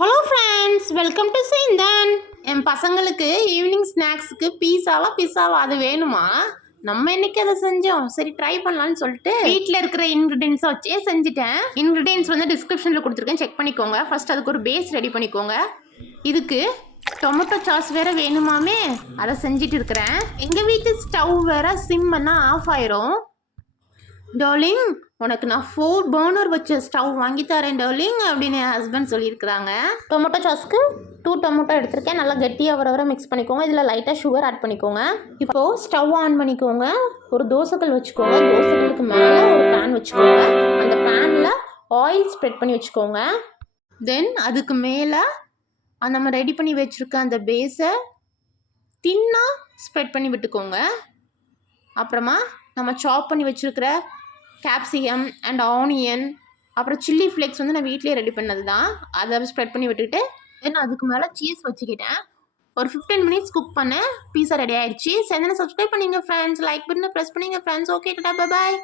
Hello friends, welcome to Senthan. என் பசங்களுக்கு evening ஸ்நாக்ஸுக்கு பிஸாவா அது வேணுமா? நம்ம இன்னைக்கு அதை செஞ்சோம். சரி ட்ரை பண்ணலாம்னு சொல்லிட்டு வீட்டில் இருக்கிற இன்க்ரீடியன்ஸை வச்சே செஞ்சுட்டேன். இன்க்ரீடியன்ஸ் வந்து டிஸ்கிரிப்ஷனில் கொடுத்துருக்கேன், செக் பண்ணிக்கோங்க. ஃபர்ஸ்ட் அதுக்கு ஒரு பேஸ் ரெடி பண்ணிக்கோங்க. இதுக்கு டொமேட்டோ சாஸ் வேற வேணுமாமே, அதை செஞ்சுட்டு இருக்கிறேன். எங்கள் வீட்டு ஸ்டவ் வேற சிம் பண்ணால் ஆஃப் ஆயிரும். டார்லிங், உனக்கு நான் 4 பர்னர் வச்ச ஸ்டவ் வாங்கி தரேன் டார்லிங் அப்படின்னு என் ஹஸ்பண்ட் சொல்லியிருக்கிறாங்க. டொமேட்டோ சாஸ்க்கு 2 டொமேட்டோ எடுத்திருக்கேன். நல்லா கட்டியாக வர மிக்ஸ் பண்ணிக்கோங்க. இதில் லைட்டாக சுகர் ஆட் பண்ணிக்கோங்க. இப்போது ஸ்டவ் ஆன் பண்ணிக்கோங்க. ஒரு தோசைக்கல் வச்சுக்கோங்க. தோசைக்கல்லுக்கு மேலே ஒரு பேன் வச்சுக்கோங்க. அந்த பேனில் ஆயில் ஸ்ப்ரெட் பண்ணி வச்சுக்கோங்க. தென் அதுக்கு மேலே நம்ம ரெடி பண்ணி வச்சுருக்க அந்த பேஸை தின்னாக ஸ்ப்ரெட் பண்ணி விட்டுக்கோங்க. அப்புறமா நம்ம சாப் பண்ணி வச்சுருக்கிற கேப்சிகம் அண்ட் ஆனியன், அப்புறம் சில்லி ஃப்ளேக்ஸ் வந்து நான் வீட்டிலே ரெடி பண்ணது தான். அதை ஸ்ப்ரெட் பண்ணி விட்டுட்டு தென் அதுக்கு மேலே சீஸ் வச்சுக்கிட்டேன். ஒரு 15 மினிட்ஸ் குக் பண்ணேன். பீஸா ரெடி ஆயிடுச்சு. சரி, சப்ஸ்கிரைப் பண்ணிங்க ஃப்ரெண்ட்ஸ், லைக் பட்டனை ப்ரெஸ் பண்ணிங்க friends. Okay, Tata, bye bye.